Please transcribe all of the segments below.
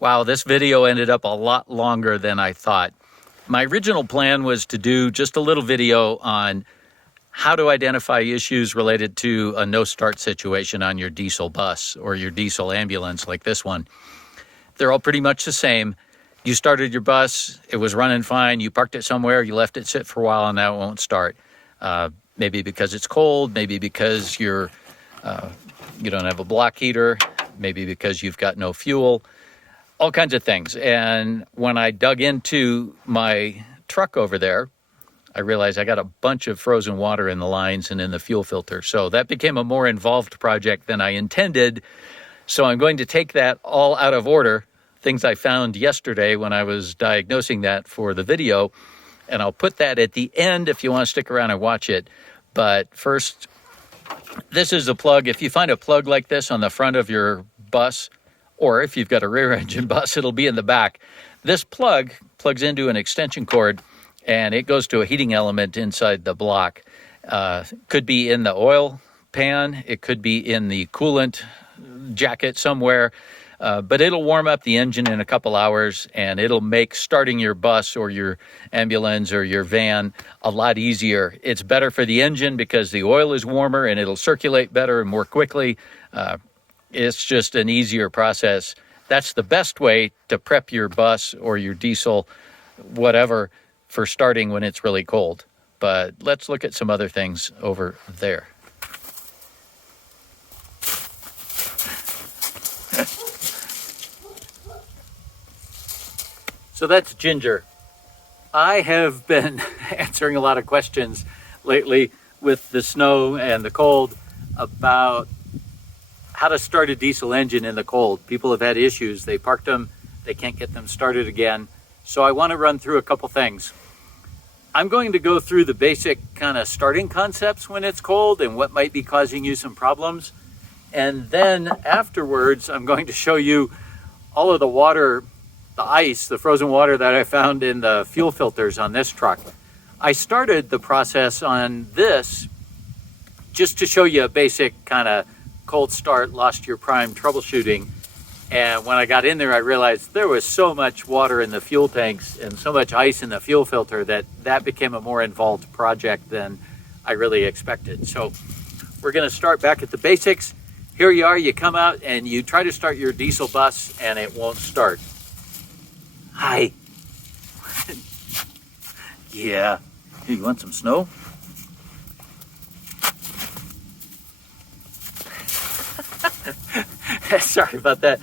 Wow, this video ended up a lot longer than I thought. My original plan was to do just a little video on how to identify issues related to a no-start situation on your diesel bus or your diesel ambulance like this one. They're all pretty much the same. You started your bus, it was running fine, you parked it somewhere, you left it sit for a while, and now it won't start. Maybe because it's cold, maybe because you don't have a block heater, maybe because you've got no fuel. All kinds of things. And when I dug into my truck over there, I realized I got a bunch of frozen water in the lines and in the fuel filter. So that became a more involved project than I intended. So I'm going to take that all out of order, things I found yesterday when I was diagnosing that for the video, and I'll put that at the end if you want to stick around and watch it. But first, this is a plug. If you find a plug like this on the front of your bus, or if you've got a rear engine bus, it'll be in the back. This plug plugs into an extension cord and it goes to a heating element inside the block. Could be in the oil pan, it could be in the coolant jacket somewhere, but it'll warm up the engine in a couple hours and it'll make starting your bus or your ambulance or your van a lot easier. It's better for the engine because the oil is warmer and it'll circulate better and more quickly. It's just an easier process. That's the best way to prep your bus or your diesel, whatever, for starting when it's really cold. But let's look at some other things over there. So that's Ginger. I have been answering a lot of questions lately with the snow and the cold about how to start a diesel engine in the cold. People have had issues. They parked them, they can't get them started again. So I want to run through a couple things. I'm going to go through the basic kind of starting concepts when it's cold and what might be causing you some problems. And then afterwards, I'm going to show you all of the water, the ice, the frozen water that I found in the fuel filters on this truck. I started the process on this just to show you a basic kind of cold start, lost your prime troubleshooting. And when I got in there, I realized there was so much water in the fuel tanks and so much ice in the fuel filter that became a more involved project than I really expected. So we're going to start back at the basics. Here you are, you come out and you try to start your diesel bus and it won't start. Hi. Yeah. Hey, you want some snow? Sorry about that.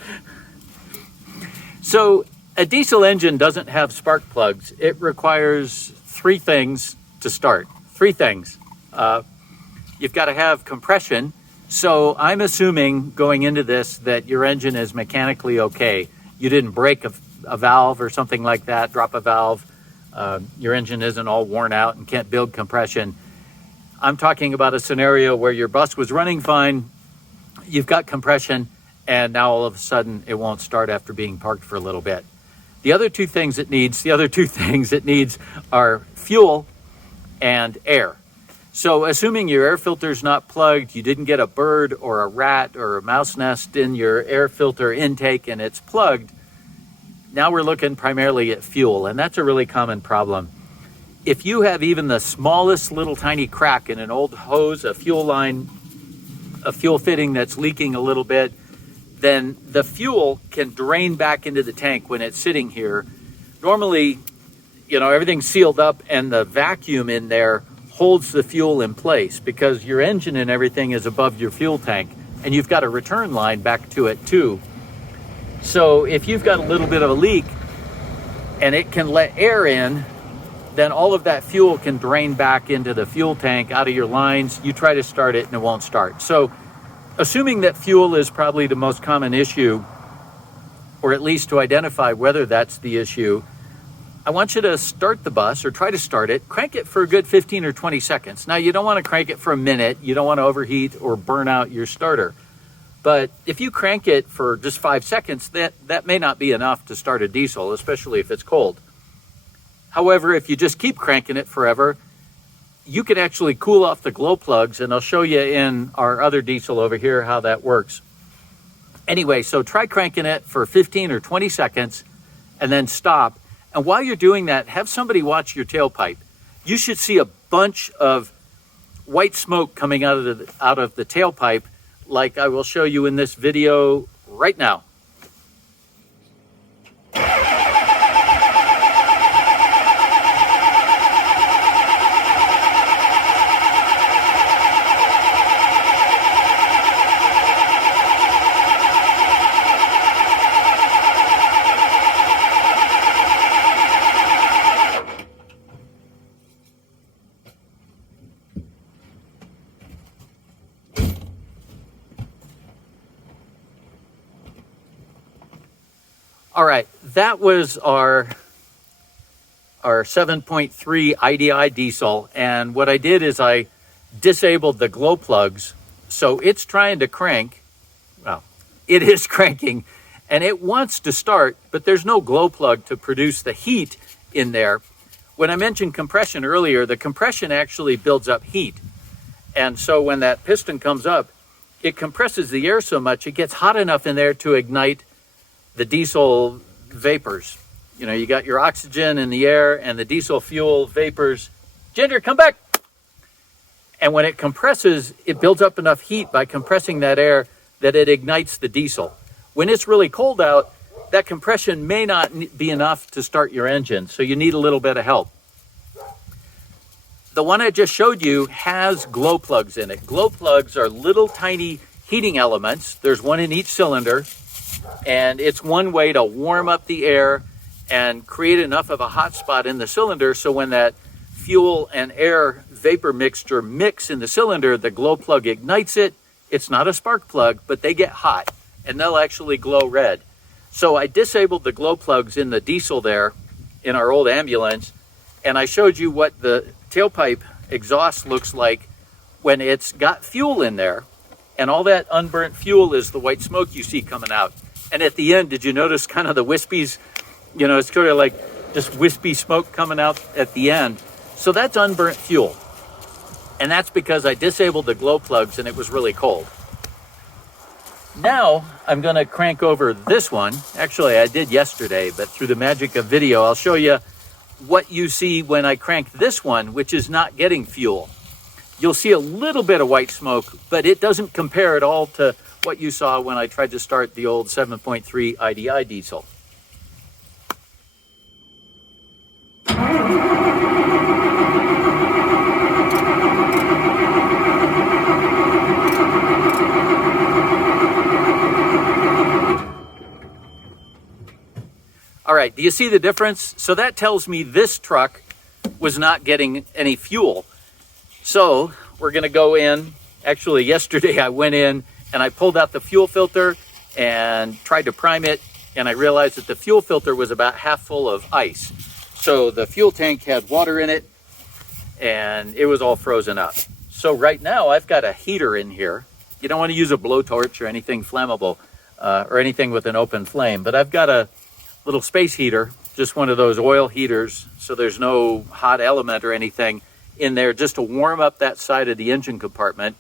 So a diesel engine doesn't have spark plugs. It requires three things to start. Three things. You've got to have compression. So I'm assuming going into this that your engine is mechanically okay. You didn't break a valve or something like that, drop a valve. Your engine isn't all worn out and can't build compression. I'm talking about a scenario where your bus was running fine, you've got compression, and now all of a sudden it won't start after being parked for a little bit. The other two things it needs are fuel and air. So assuming your air filter's not plugged, you didn't get a bird or a rat or a mouse nest in your air filter intake and it's plugged, now we're looking primarily at fuel, and that's a really common problem. If you have even the smallest little tiny crack in an old hose, a fuel line, a fuel fitting that's leaking a little bit, then the fuel can drain back into the tank when it's sitting here. Normally, everything's sealed up and the vacuum in there holds the fuel in place because your engine and everything is above your fuel tank and you've got a return line back to it too. So if you've got a little bit of a leak and it can let air in, then all of that fuel can drain back into the fuel tank out of your lines. You try to start it and it won't start. So assuming that fuel is probably the most common issue, or at least to identify whether that's the issue, I want you to start the bus or try to start it, crank it for a good 15 or 20 seconds. Now you don't want to crank it for a minute. You don't want to overheat or burn out your starter. But if you crank it for just 5 seconds, that may not be enough to start a diesel, especially if it's cold. However, if you just keep cranking it forever, you can actually cool off the glow plugs, and I'll show you in our other diesel over here how that works. Anyway, so try cranking it for 15 or 20 seconds and then stop. And while you're doing that, have somebody watch your tailpipe. You should see a bunch of white smoke coming out of the tailpipe, like I will show you in this video right now. All right, that was our 7.3 IDI diesel, and what I did is I disabled the glow plugs, so it's trying to crank. Well, it is cranking, and it wants to start, but there's no glow plug to produce the heat in there. When I mentioned compression earlier, the compression actually builds up heat, and so when that piston comes up, it compresses the air so much it gets hot enough in there to ignite the diesel vapors. You know, you got your oxygen in the air and the diesel fuel vapors. Ginger, come back. And when it compresses, it builds up enough heat by compressing that air that it ignites the diesel. When it's really cold out, that compression may not be enough to start your engine, so you need a little bit of help. The one I just showed you has glow plugs in it. Glow plugs are little tiny heating elements. There's one in each cylinder. And it's one way to warm up the air and create enough of a hot spot in the cylinder so when that fuel and air vapor mixture mix in the cylinder, the glow plug ignites it. It's not a spark plug, but they get hot and they'll actually glow red. So I disabled the glow plugs in the diesel there in our old ambulance, and I showed you what the tailpipe exhaust looks like when it's got fuel in there, and all that unburnt fuel is the white smoke you see coming out. And at the end, did you notice kind of the wispies? You know, it's sort of like just wispy smoke coming out at the end. So that's unburnt fuel. And that's because I disabled the glow plugs and it was really cold. Now I'm going to crank over this one. Actually, I did yesterday, but through the magic of video, I'll show you what you see when I crank this one, which is not getting fuel. You'll see a little bit of white smoke, but it doesn't compare at all to what you saw when I tried to start the old 7.3 IDI diesel. All right, do you see the difference? So that tells me this truck was not getting any fuel. So we're gonna go in. Actually, yesterday I went in and I pulled out the fuel filter and tried to prime it, and I realized that the fuel filter was about half full of ice. So the fuel tank had water in it and it was all frozen up. So right now I've got a heater in here. You don't want to use a blowtorch or anything flammable or anything with an open flame, but I've got a little space heater, just one of those oil heaters, so there's no hot element or anything in there, just to warm up that side of the engine compartment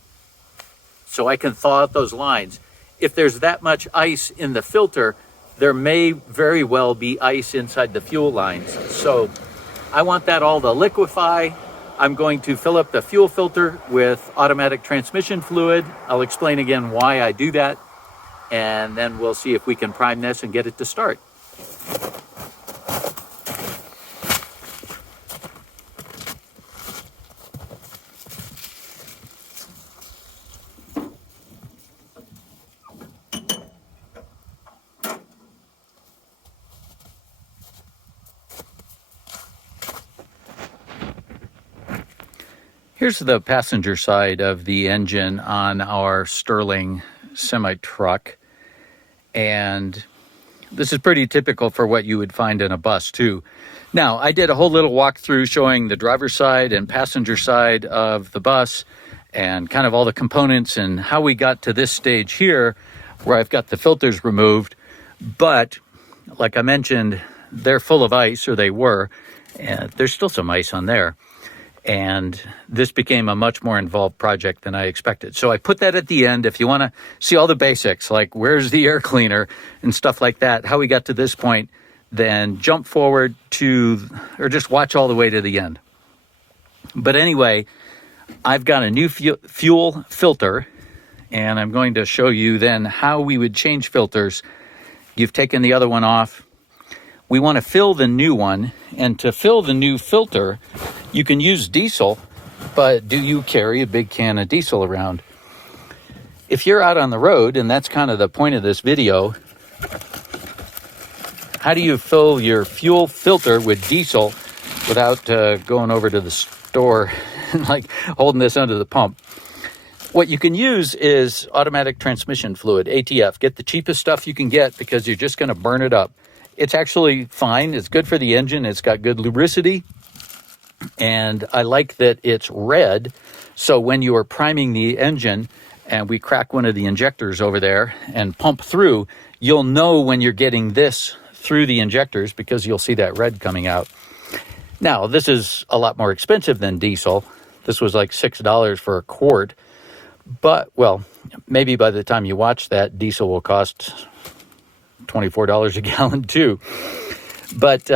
so I can thaw out those lines. If there's that much ice in the filter, there may very well be ice inside the fuel lines. So I want that all to liquefy. I'm going to fill up the fuel filter with automatic transmission fluid. I'll explain again why I do that, and then we'll see if we can prime this and get it to start. Here's the passenger side of the engine on our Sterling semi-truck, and this is pretty typical for what you would find in a bus too. Now, I did a whole little walkthrough showing the driver's side and passenger side of the bus and kind of all the components and how we got to this stage here where I've got the filters removed. But like I mentioned, they're full of ice, or they were, and there's still some ice on there. And this became a much more involved project than I expected. So I put that at the end. If you want to see all the basics, like where's the air cleaner and stuff like that, how we got to this point, then jump forward to, or just watch all the way to the end. But anyway, I've got a new fuel filter, and I'm going to show you then how we would change filters. You've taken the other one off. We want to fill the new one, and to fill the new filter, you can use diesel, but do you carry a big can of diesel around? If you're out on the road, and that's kind of the point of this video, how do you fill your fuel filter with diesel without going over to the store and like holding this under the pump? What you can use is automatic transmission fluid, ATF. Get the cheapest stuff you can get because you're just going to burn it up. It's actually fine. It's good for the engine. It's got good lubricity. And I like that it's red. So when you are priming the engine and we crack one of the injectors over there and pump through, you'll know when you're getting this through the injectors because you'll see that red coming out. Now, this is a lot more expensive than diesel. This was like $6 for a quart. But, well, maybe by the time you watch that, diesel will cost $24 a gallon too. But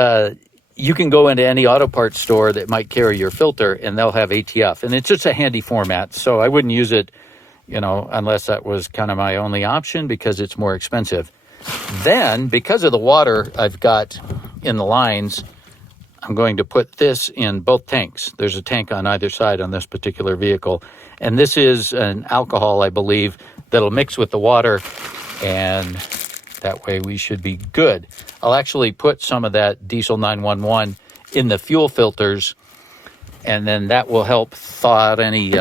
you can go into any auto parts store that might carry your filter and they'll have ATF. And it's just a handy format. So I wouldn't use it, unless that was kind of my only option because it's more expensive. Then, because of the water I've got in the lines, I'm going to put this in both tanks. There's a tank on either side on this particular vehicle. And this is an alcohol, I believe, that'll mix with the water, and that way we should be good. I'll actually put some of that diesel 911 in the fuel filters, and then that will help thaw out any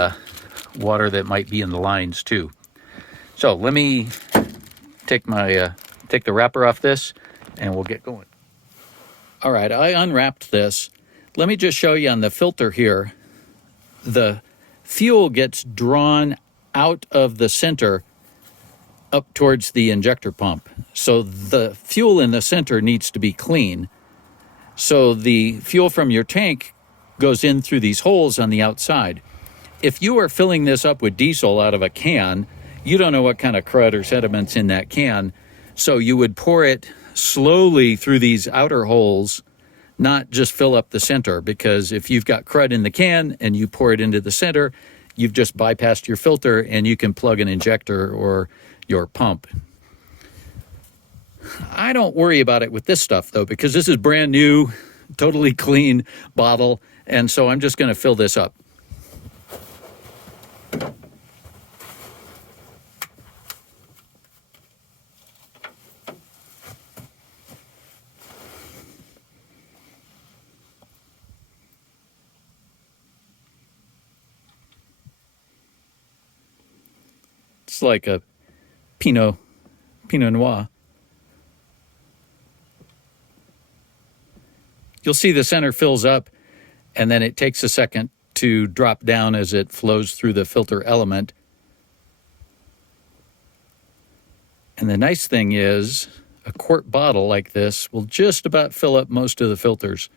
water that might be in the lines too. So let me take the wrapper off this, and we'll get going. All right, I unwrapped this. Let me just show you on the filter here. The fuel gets drawn out of the center up towards the injector pump. So the fuel in the center needs to be clean. So the fuel from your tank goes in through these holes on the outside. If you are filling this up with diesel out of a can, you don't know what kind of crud or sediment's in that can. So you would pour it slowly through these outer holes, not just fill up the center, because if you've got crud in the can and you pour it into the center, you've just bypassed your filter and you can plug an injector or your pump. I don't worry about it with this stuff though, because this is brand new, totally clean bottle, and so I'm just going to fill this up. It's like a Pinot Noir. You'll see the center fills up, and then it takes a second to drop down as it flows through the filter element. And the nice thing is, a quart bottle like this will just about fill up most of the filters.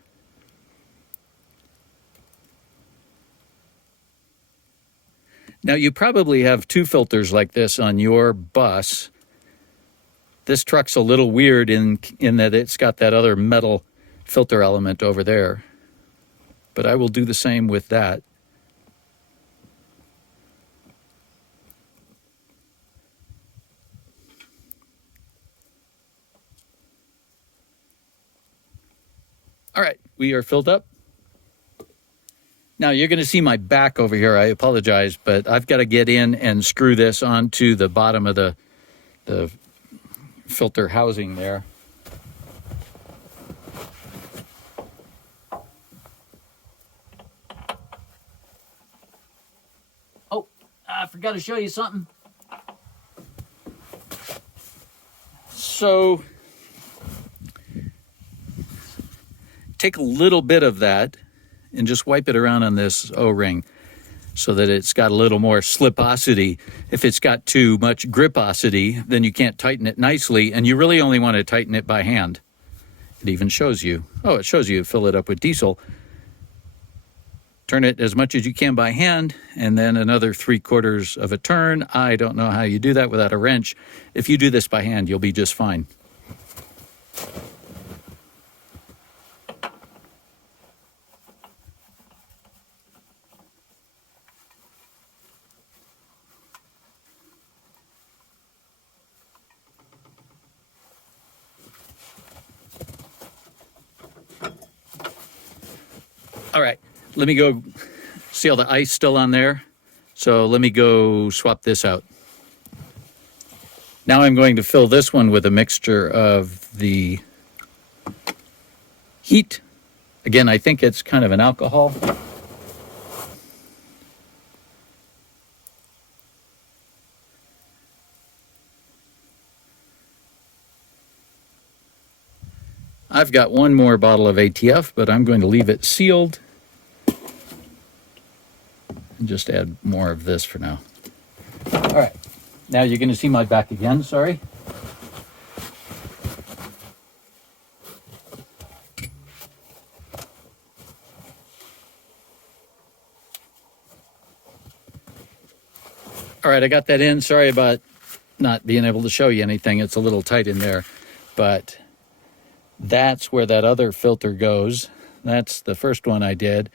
Now, you probably have two filters like this on your bus. This truck's a little weird in that it's got that other metal filter element over there. But I will do the same with that. All right, we are filled up. Now, you're going to see my back over here. I apologize, but I've got to get in and screw this onto the bottom of the filter housing there. Oh, I forgot to show you something. So, take a little bit of that and just wipe it around on this O-ring so that it's got a little more sliposity. If it's got too much griposity, then you can't tighten it nicely, and you really only want to tighten it by hand. It even shows you. Oh, it shows you fill it up with diesel. turn it as much as you can by hand, and then another 3/4 of a turn. I don't know how you do that without a wrench. If you do this by hand, you'll be just fine. All right, let me go. See all the ice still on there? So let me go swap this out. Now I'm going to fill this one with a mixture of the heat. Again, I think it's kind of an alcohol. I've got one more bottle of ATF, but I'm going to leave it sealed. And just add more of this for now. All right, now you're going to see my back again, sorry. All right, I got that in. Sorry about not being able to show you anything. It's a little tight in there, but that's where that other filter goes. That's the first one I did.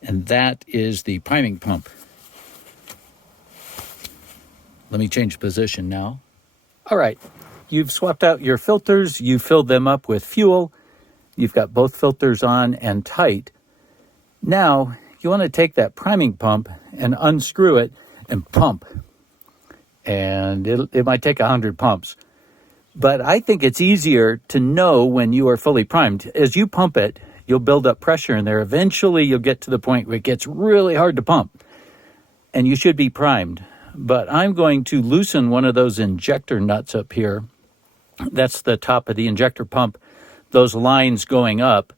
And that is the priming pump. Let me change position now. All right, you've swapped out your filters. You filled them up with fuel. You've got both filters on and tight. Now, you want to take that priming pump and unscrew it and pump. And it might take 100 pumps. But I think it's easier to know when you are fully primed. As you pump it, you'll build up pressure in there. Eventually, you'll get to the point where it gets really hard to pump. And you should be primed. But I'm going to loosen one of those injector nuts up here. That's the top of the injector pump. Those lines going up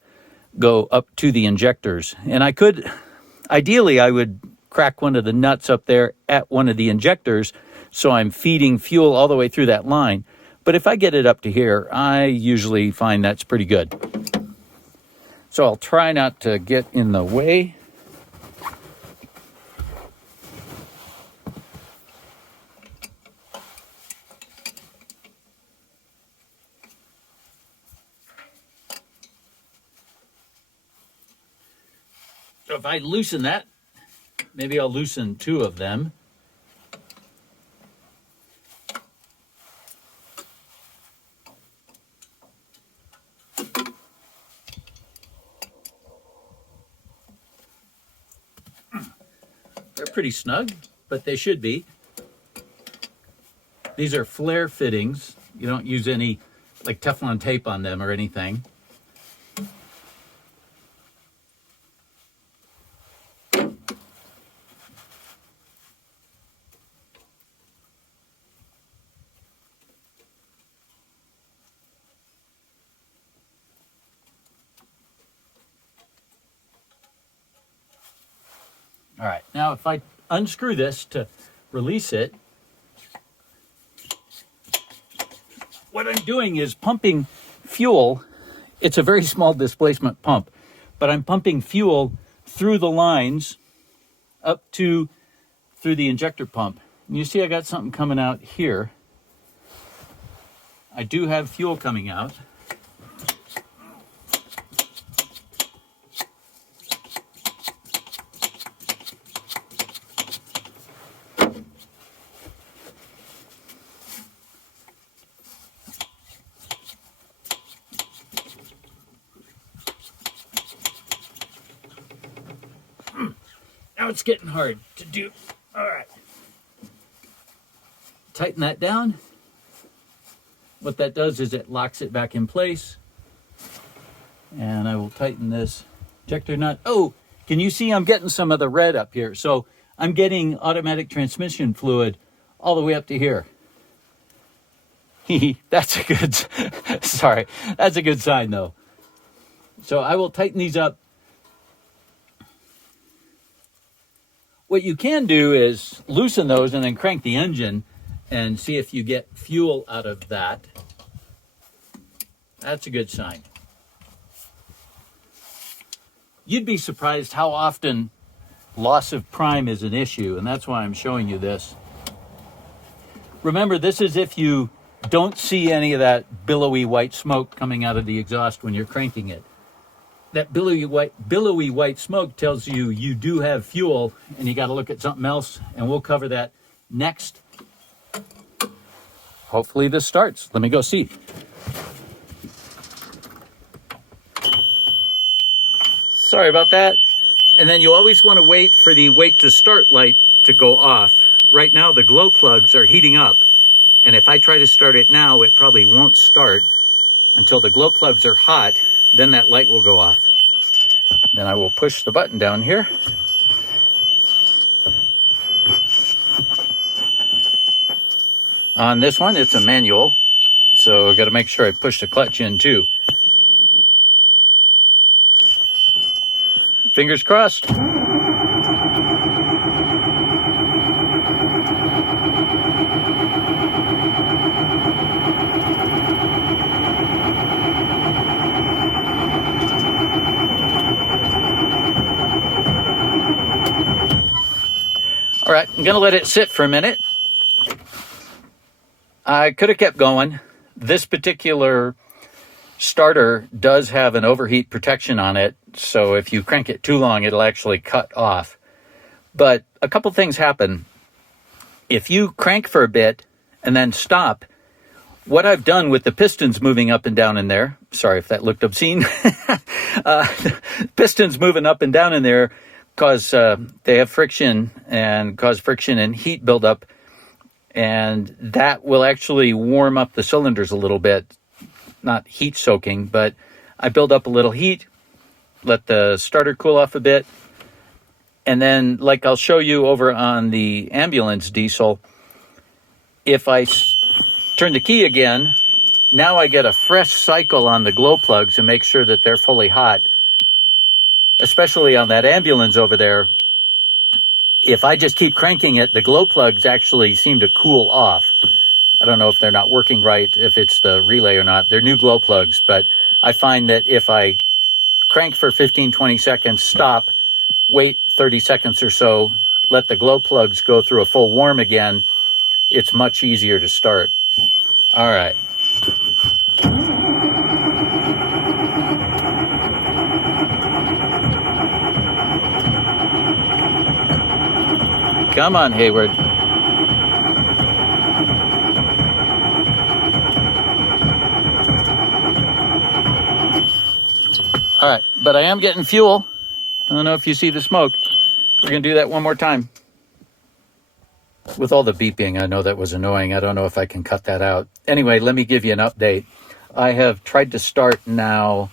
go up to the injectors. And ideally, I would crack one of the nuts up there at one of the injectors so I'm feeding fuel all the way through that line. But if I get it up to here, I usually find that's pretty good. So I'll try not to get in the way. So if I loosen that, maybe I'll loosen 2 of them. They're pretty snug, but they should be. These are flare fittings. You don't use any like Teflon tape on them or anything. All right, now if I unscrew this to release it, what I'm doing is pumping fuel. It's a very small displacement pump, but I'm pumping fuel through the lines up to through the injector pump. And you see I got something coming out here. I do have fuel coming out. Now it's getting hard to do. All right. Tighten that down. What that does is it locks it back in place. And I will tighten this injector nut. Oh, can you see I'm getting some of the red up here? So I'm getting automatic transmission fluid all the way up to here. That's a good, sorry, that's a good sign though. So I will tighten these up. What you can do is loosen those and then crank the engine and see if you get fuel out of that. That's a good sign. You'd be surprised how often loss of prime is an issue, and that's why I'm showing you this. Remember, this is if you don't see any of that billowy white smoke coming out of the exhaust when you're cranking it. That billowy white smoke tells you you do have fuel, and you got to look at something else, and we'll cover that next. Hopefully this starts. Let me go see. Sorry about that. And then you always want to wait for the wait to start light to go off. Right now the glow plugs are heating up, and if I try to start it now, it probably won't start until the glow plugs are hot. Then that light will go off. Then I will push the button down here. On this one, it's a manual, so I've got to make sure I push the clutch in too. Fingers crossed. All right, I'm going to let it sit for a minute. I could have kept going. This particular starter does have an overheat protection on it, so if you crank it too long, it'll actually cut off. But a couple things happen. If you crank for a bit and then stop, what I've done with the pistons moving up and down in there, sorry if that looked obscene, pistons moving up and down in there cause they have friction and cause friction and heat buildup, and that will actually warm up the cylinders a little bit. Not heat soaking, but I build up a little heat, let the starter cool off a bit, and then, like I'll show you over on the ambulance diesel, if I turn the key again, now I get a fresh cycle on the glow plugs and make sure that they're fully hot. Especially on that ambulance over there, if I just keep cranking it, the glow plugs actually seem to cool off. I don't know if they're not working right, if it's the relay or not. They're new glow plugs, but I find that if I crank for 15, 20 seconds, stop, wait 30 seconds or so, let the glow plugs go through a full warm again, it's much easier to start. All right. Come on, Hayward. All right, but I am getting fuel. I don't know if you see the smoke. We're going to do that one more time. With all the beeping, I know that was annoying. I don't know if I can cut that out. Anyway, let me give you an update. I have tried to start now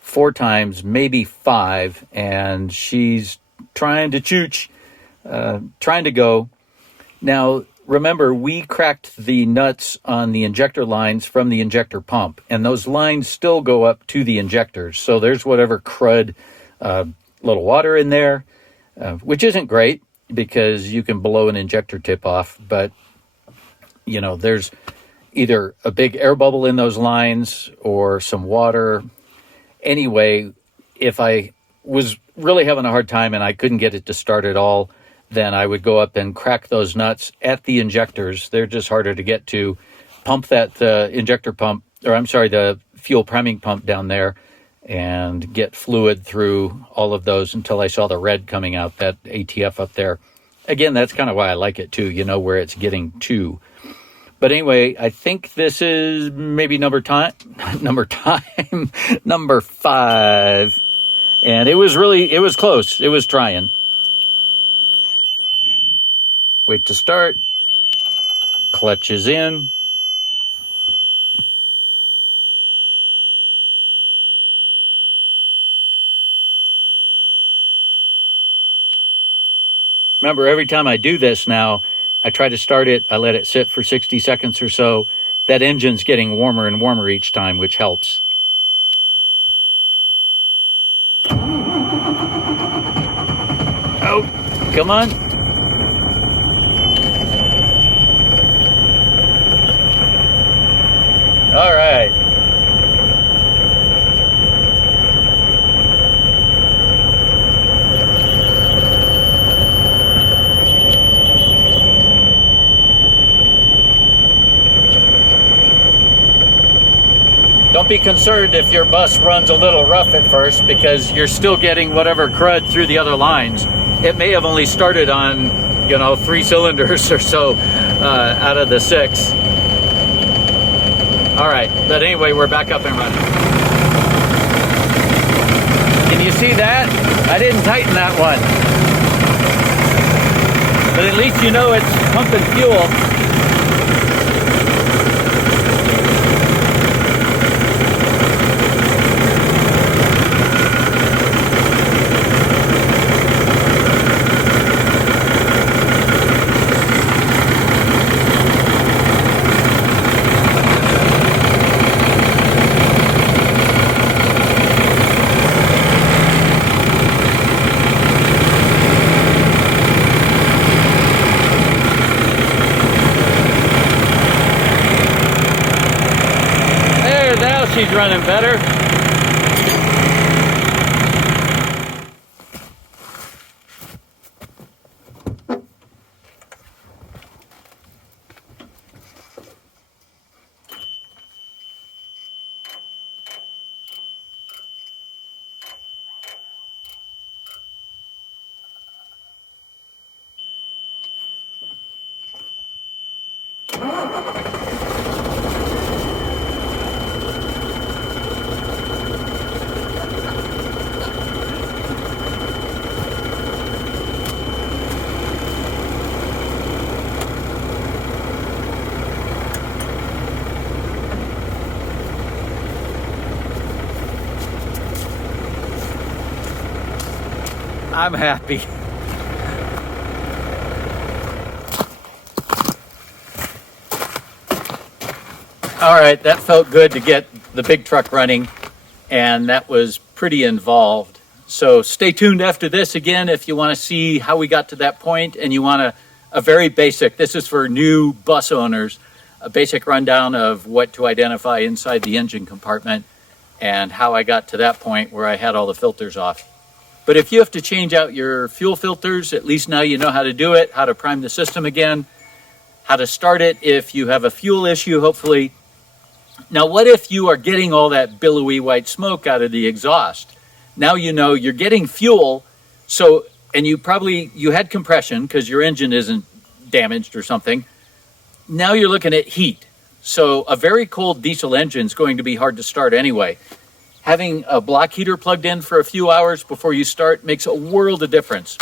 4 times, maybe 5, and she's trying to chooch. Trying to go. Now, remember, we cracked the nuts on the injector lines from the injector pump, and those lines still go up to the injectors. So there's whatever crud, little water in there, which isn't great because you can blow an injector tip off. But, you know, there's either a big air bubble in those lines or some water. Anyway, if I was really having a hard time and I couldn't get it to start at all, then I would go up and crack those nuts at the injectors. They're just harder to get to. Pump that the fuel priming pump down there and get fluid through all of those until I saw the red coming out, that ATF up there. Again, that's kind of why I like it too, you know, where it's getting to. But anyway, I think this is maybe number 5. And it was close. It was trying. Wait to start. Clutch is in. Remember, every time I do this now, I try to start it, I let it sit for 60 seconds or so. That engine's getting warmer and warmer each time, which helps. Oh, come on. All right. Don't be concerned if your bus runs a little rough at first, because you're still getting whatever crud through the other lines. It may have only started on, 3 cylinders or so out of the 6. All right, but anyway, we're back up and running. Can you see that? I didn't tighten that one. But at least you know it's pumping fuel. She's running better. I'm happy. All right, that felt good to get the big truck running, and that was pretty involved. So stay tuned after this again if you want to see how we got to that point, and you want a very basic, this is for new bus owners, a basic rundown of what to identify inside the engine compartment and how I got to that point where I had all the filters off. But if you have to change out your fuel filters, at least now you know how to do it, how to prime the system again, how to start it if you have a fuel issue, hopefully. Now, what if you are getting all that billowy white smoke out of the exhaust? Now you know you're getting fuel, and you had compression because your engine isn't damaged or something. Now you're looking at heat. So a very cold diesel engine is going to be hard to start anyway. Having a block heater plugged in for a few hours before you start makes a world of difference.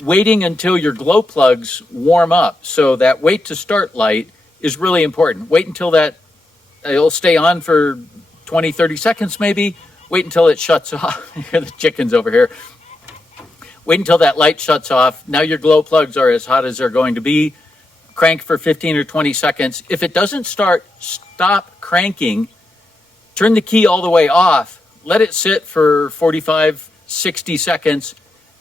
Waiting until your glow plugs warm up, so that wait to start light is really important. Wait until it'll stay on for 20, 30 seconds maybe. Wait until it shuts off. Hear the chickens over here. Wait until that light shuts off. Now your glow plugs are as hot as they're going to be. Crank for 15 or 20 seconds. If it doesn't start, stop cranking. Turn the key all the way off, let it sit for 45, 60 seconds,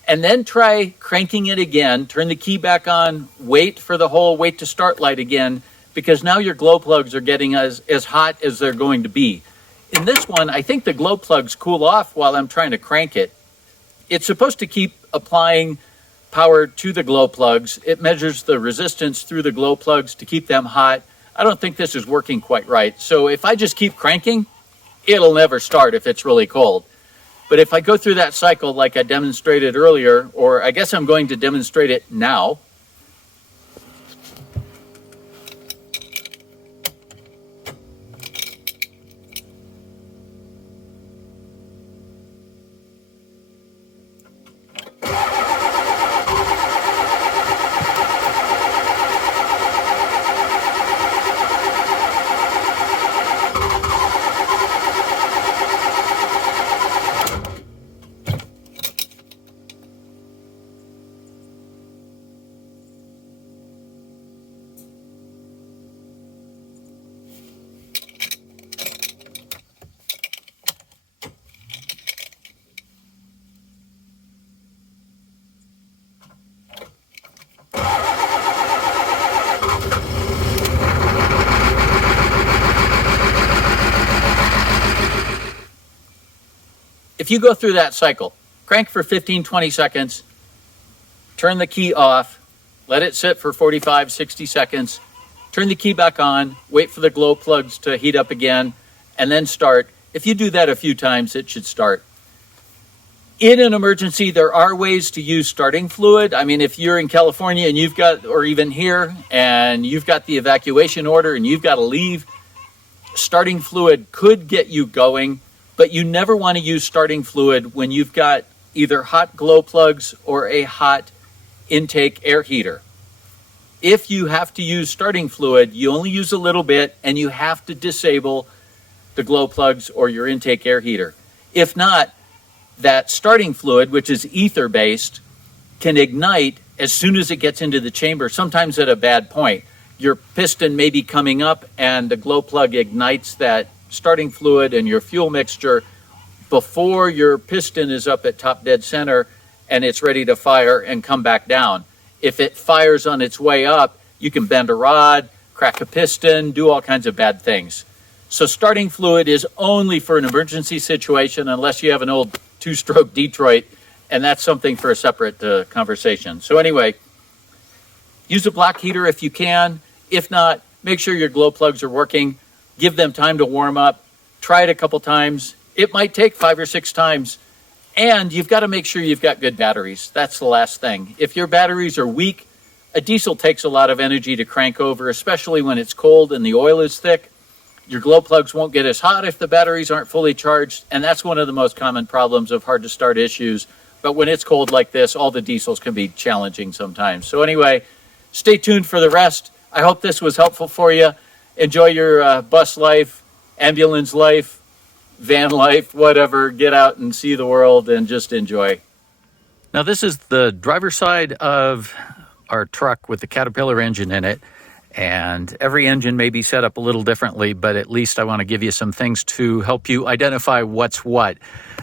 and then try cranking it again. Turn the key back on, wait for the whole wait to start light again, because now your glow plugs are getting as hot as they're going to be. In this one, I think the glow plugs cool off while I'm trying to crank it. It's supposed to keep applying power to the glow plugs. It measures the resistance through the glow plugs to keep them hot. I don't think this is working quite right. So if I just keep cranking, it'll never start if it's really cold. But if I go through that cycle like I demonstrated earlier, or I guess I'm going to demonstrate it now. If you go through that cycle, crank for 15, 20 seconds, turn the key off, let it sit for 45, 60 seconds, turn the key back on, wait for the glow plugs to heat up again, and then start. If you do that a few times, it should start. In an emergency, there are ways to use starting fluid. I mean, if you're in California and you've got, or even here, and you've got the evacuation order and you've got to leave, starting fluid could get you going, but you never want to use starting fluid when you've got either hot glow plugs or a hot intake air heater. If you have to use starting fluid, you only use a little bit and you have to disable the glow plugs or your intake air heater. If not, that starting fluid, which is ether based, can ignite as soon as it gets into the chamber, sometimes at a bad point. Your piston may be coming up and the glow plug ignites that starting fluid and your fuel mixture before your piston is up at top dead center and it's ready to fire and come back down. If it fires on its way up, you can bend a rod, crack a piston, do all kinds of bad things. So starting fluid is only for an emergency situation unless you have an old two-stroke Detroit, and that's something for a separate conversation. So anyway, use a block heater if you can. If not, make sure your glow plugs are working. Give them time to warm up. Try it a couple times. It might take 5 or 6 times. And you've got to make sure you've got good batteries. That's the last thing. If your batteries are weak, a diesel takes a lot of energy to crank over, especially when it's cold and the oil is thick. Your glow plugs won't get as hot if the batteries aren't fully charged, and that's one of the most common problems of hard to start issues. But when it's cold like this, all the diesels can be challenging sometimes. So anyway, stay tuned for the rest. I hope this was helpful for you. Enjoy your bus life, ambulance life, van life, whatever. Get out and see the world and just enjoy. Now this is the driver's side of our truck with the Caterpillar engine in it. And every engine may be set up a little differently, but at least I want to give you some things to help you identify what's what.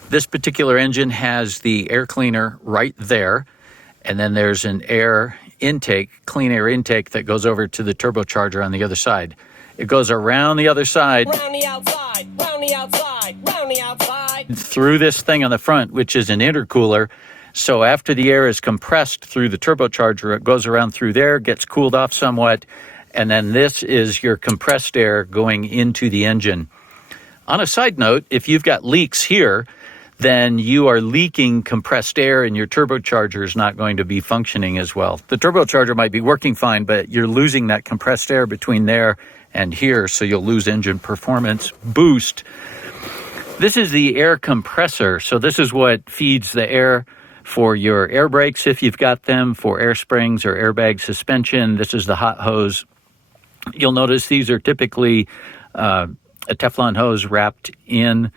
This particular engine has the air cleaner right there, and then there's an air intake, clean air intake that goes over to the turbocharger on the other side. It goes around the other side, round the outside, round the outside, round the outside, through this thing on the front, which is an intercooler. So after the air is compressed through the turbocharger, it goes around through there, gets cooled off somewhat, and then this is your compressed air going into the engine. On a side note, if you've got leaks here, then you are leaking compressed air and your turbocharger is not going to be functioning as well. The turbocharger might be working fine, but you're losing that compressed air between there and here, so you'll lose engine performance boost. This is the air compressor. So this is what feeds the air for your air brakes if you've got them, for air springs or airbag suspension. This is the hot hose. You'll notice these are typically a Teflon hose wrapped in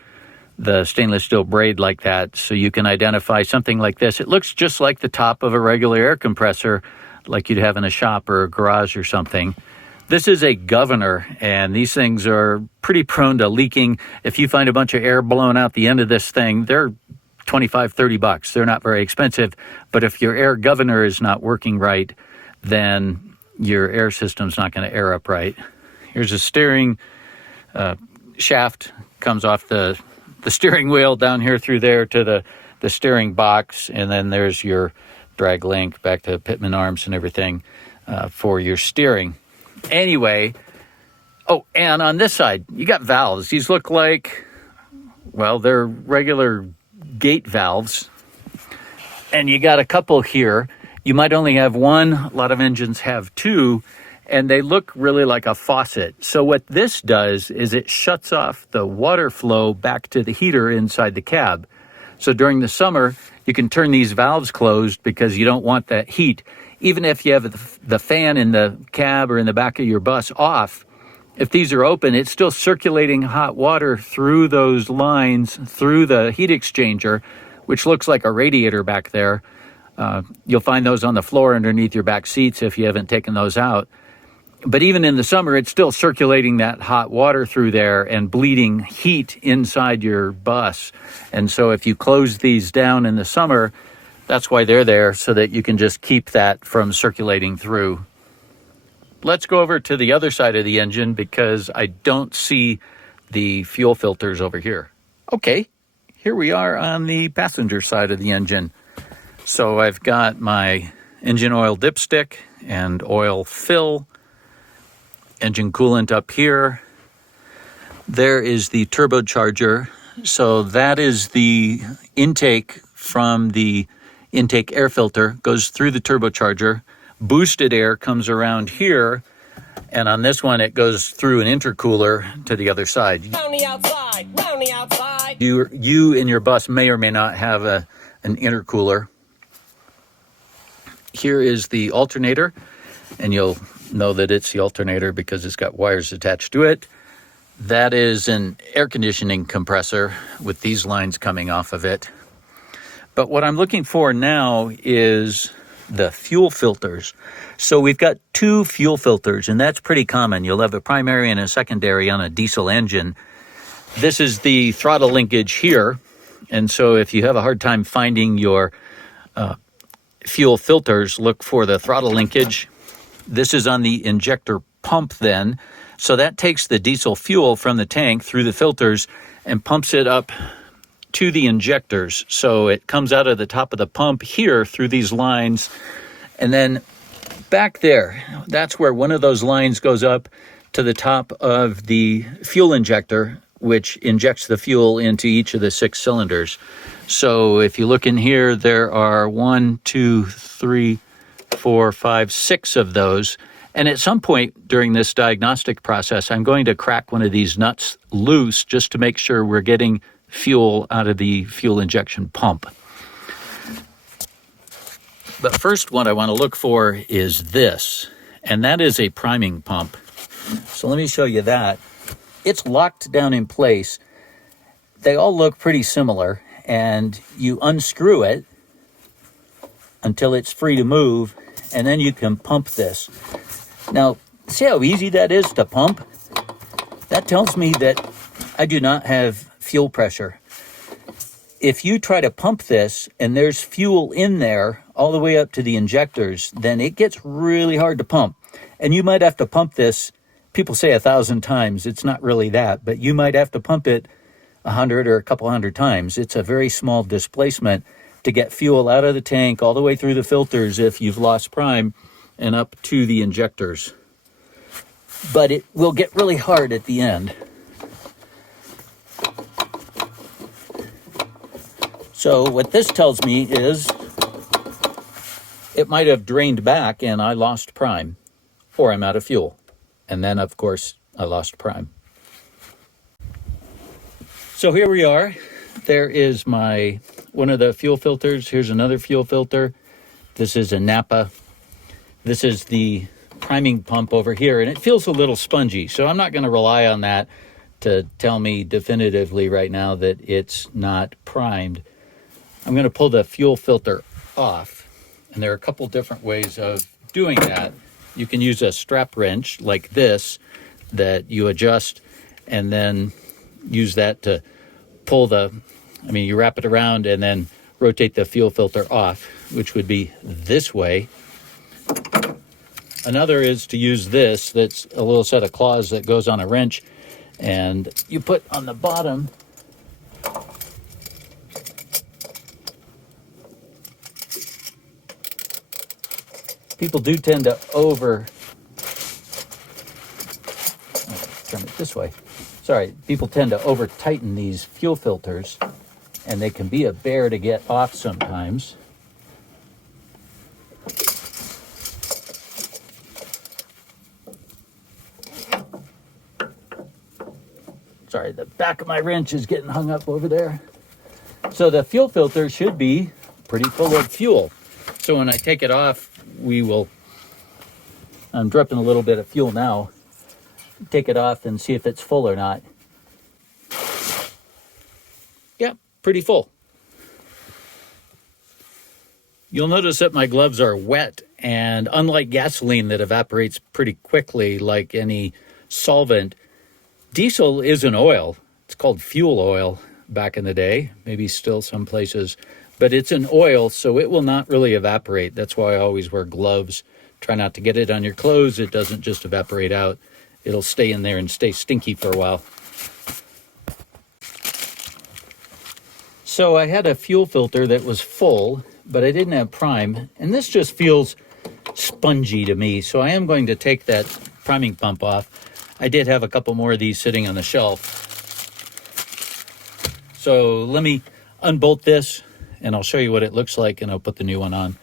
the stainless steel braid like that, so you can identify something like this. It looks just like the top of a regular air compressor, like you'd have in a shop or a garage or something. This is a governor, and these things are pretty prone to leaking. If you find a bunch of air blown out the end of this thing, they're $25, $30. They're not very expensive, but if your air governor is not working right, then your air system's not going to air up right. Here's a steering shaft, comes off the steering wheel down here through there to the steering box, and then there's your drag link back to Pitman arms and everything for your steering. Anyway, oh, and on this side, you got valves. These look like, well, they're regular gate valves, and you got a couple here. You might only have one, a lot of engines have two, and they look really like a faucet. So what this does is it shuts off the water flow back to the heater inside the cab. So during the summer, you can turn these valves closed because you don't want that heat. Even if you have the fan in the cab or in the back of your bus off, if these are open, it's still circulating hot water through those lines, through the heat exchanger, which looks like a radiator back there. You'll find those on the floor underneath your back seats if you haven't taken those out. But even in the summer, it's still circulating that hot water through there and bleeding heat inside your bus. And so if you close these down in the summer, that's why they're there, so that you can just keep that from circulating through. Let's go over to the other side of the engine because I don't see the fuel filters over here. Okay, here we are on the passenger side of the engine. So I've got my engine oil dipstick and oil fill, engine coolant up here. There is the turbocharger. So that is the intake from the intake air filter, goes through the turbocharger. Boosted air comes around here, and on this one it goes through an intercooler to the other side. Round the outside, round the outside. You in your bus may or may not have an intercooler. Here is the alternator, and you'll know that it's the alternator because it's got wires attached to it. That is an air conditioning compressor with these lines coming off of it. But what I'm looking for now is the fuel filters. So we've got two fuel filters, and that's pretty common. You'll have a primary and a secondary on a diesel engine. This is the throttle linkage here. And so if you have a hard time finding your fuel filters, look for the throttle linkage. This is on the injector pump then. So that takes the diesel fuel from the tank through the filters and pumps it up to the injectors. So it comes out of the top of the pump here through these lines. And then back there, that's where one of those lines goes up to the top of the fuel injector, which injects the fuel into each of the 6 cylinders. So if you look in here, there are 1, 2, 3, 4, 5, 6 of those. And at some point during this diagnostic process, I'm going to crack one of these nuts loose just to make sure we're getting fuel out of the fuel injection pump. But first, what I want to look for is this, and that is a priming pump. So let me show you that. It's locked down in place. They all look pretty similar, and you unscrew it until it's free to move, and then you can pump this. Now, see how easy that is to pump? That tells me that I do not have fuel pressure. If you try to pump this and there's fuel in there all the way up to the injectors, then it gets really hard to pump. And you might have to pump this, people say 1,000 times. It's not really that, but you might have to pump it 100 or a couple hundred times. It's a very small displacement to get fuel out of the tank all the way through the filters if you've lost prime and up to the injectors. But it will get really hard at the end. So what this tells me is it might have drained back and I lost prime, or I'm out of fuel. And then, of course, I lost prime. So here we are. There is one of the fuel filters. Here's another fuel filter. This is a Napa. This is the priming pump over here, and it feels a little spongy. So I'm not going to rely on that to tell me definitively right now that it's not primed. I'm going to pull the fuel filter off, and there are a couple different ways of doing that. You can use a strap wrench like this that you adjust and then use that to pull you wrap it around and then rotate the fuel filter off, which would be this way. Another is to use this, that's a little set of claws that goes on a wrench, and you put on the bottom. People do tend to turn it this way. Sorry, people tend to over tighten these fuel filters, and they can be a bear to get off sometimes. Sorry, the back of my wrench is getting hung up over there. So the fuel filter should be pretty full of fuel. So when I take it off, I'm dripping a little bit of fuel now. Take it off and see if it's full or not. Yeah, pretty full. You'll notice that my gloves are wet, and unlike gasoline that evaporates pretty quickly like any solvent, diesel is an oil. It's called fuel oil back in the day, maybe still some places, but it's an oil, so it will not really evaporate. That's why I always wear gloves. Try not to get it on your clothes. It doesn't just evaporate out. It'll stay in there and stay stinky for a while. So I had a fuel filter that was full, but I didn't have prime, and this just feels spongy to me, so I am going to take that priming pump off. I did have a couple more of these sitting on the shelf. So let me unbolt this and I'll show you what it looks like, and I'll put the new one on.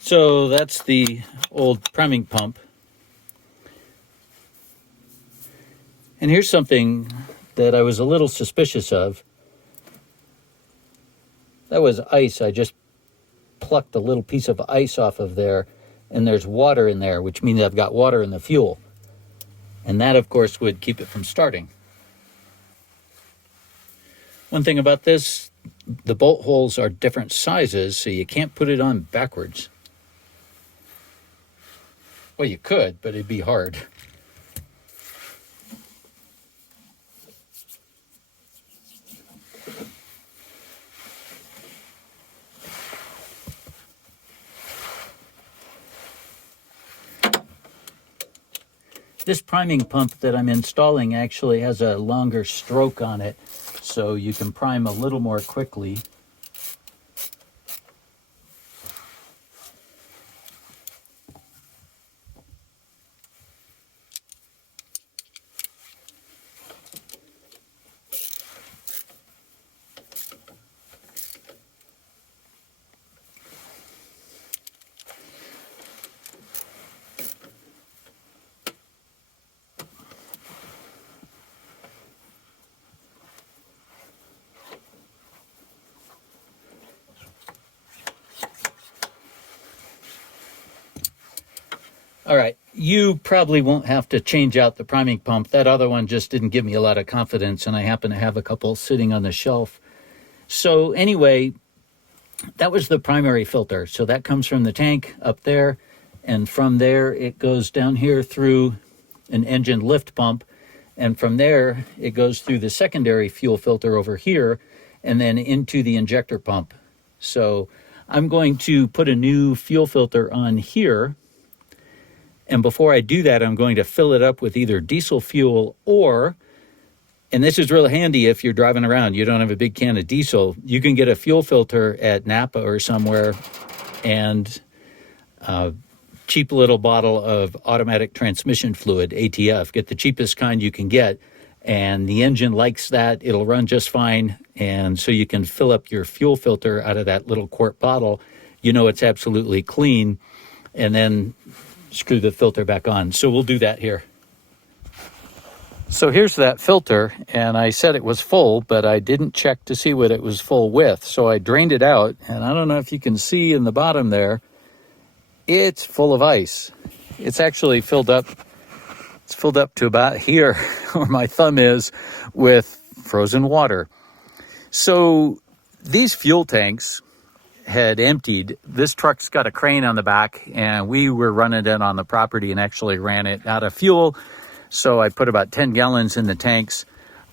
So that's the old priming pump. And here's something that I was a little suspicious of. That was ice. I just plucked a little piece of ice off of there, and there's water in there, which means I've got water in the fuel. And that, of course, would keep it from starting. One thing about this, the bolt holes are different sizes, so you can't put it on backwards. Well, you could, but it'd be hard. This priming pump that I'm installing actually has a longer stroke on it, so you can prime a little more quickly. All right, you probably won't have to change out the priming pump. That other one just didn't give me a lot of confidence, and I happen to have a couple sitting on the shelf. So anyway, that was the primary filter. So that comes from the tank up there, and from there it goes down here through an engine lift pump, and from there it goes through the secondary fuel filter over here, and then into the injector pump. So I'm going to put a new fuel filter on here. And before I do that, I'm going to fill it up with either diesel fuel or, and this is really handy if you're driving around, you don't have a big can of diesel, you can get a fuel filter at Napa or somewhere and a cheap little bottle of automatic transmission fluid, ATF. Get the cheapest kind you can get, and the engine likes that. It'll run just fine, and so you can fill up your fuel filter out of that little quart bottle. You know it's absolutely clean, and then screw the filter back on. So we'll do that here. So here's that filter, and I said it was full, but I didn't check to see what it was full with. So I drained it out, and I don't know if you can see in the bottom there, it's full of ice. It's actually filled up. It's filled up to about here, where my thumb is, with frozen water. So these fuel tanks had emptied. This truck's got a crane on the back, and we were running it on the property and actually ran it out of fuel. So I put about 10 gallons in the tanks,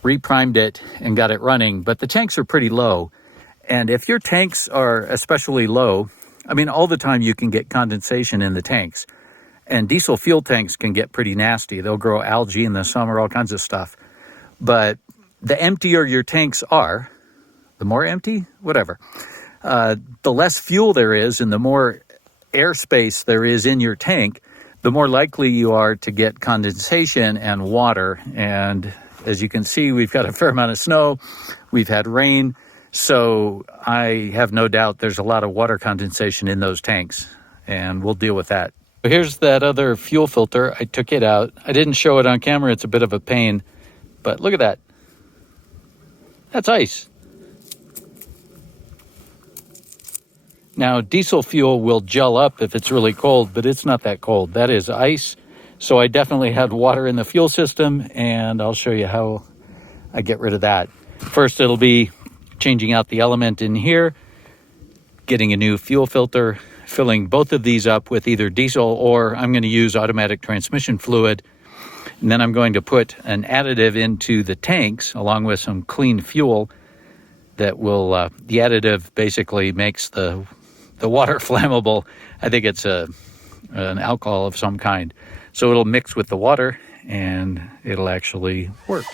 reprimed it, and got it running. But the tanks are pretty low. And if your tanks are especially low, I mean, all the time you can get condensation in the tanks. And diesel fuel tanks can get pretty nasty. They'll grow algae in the summer, all kinds of stuff. But the emptier your tanks are, the more empty, whatever, the less fuel there is and the more airspace there is in your tank, the more likely you are to get condensation and water. And as you can see, we've got a fair amount of snow. We've had rain. So I have no doubt there's a lot of water condensation in those tanks, and we'll deal with that. Here's that other fuel filter. I took it out. I didn't show it on camera. It's a bit of a pain, but look at that. That's ice. Now, diesel fuel will gel up if it's really cold, but it's not that cold. That is ice. So I definitely had water in the fuel system, and I'll show you how I get rid of that. First, it'll be changing out the element in here, getting a new fuel filter, filling both of these up with either diesel or I'm going to use automatic transmission fluid. And then I'm going to put an additive into the tanks along with some clean fuel that will, the additive basically makes the water flammable. I think it's an alcohol of some kind. So it'll mix with the water and it'll actually work.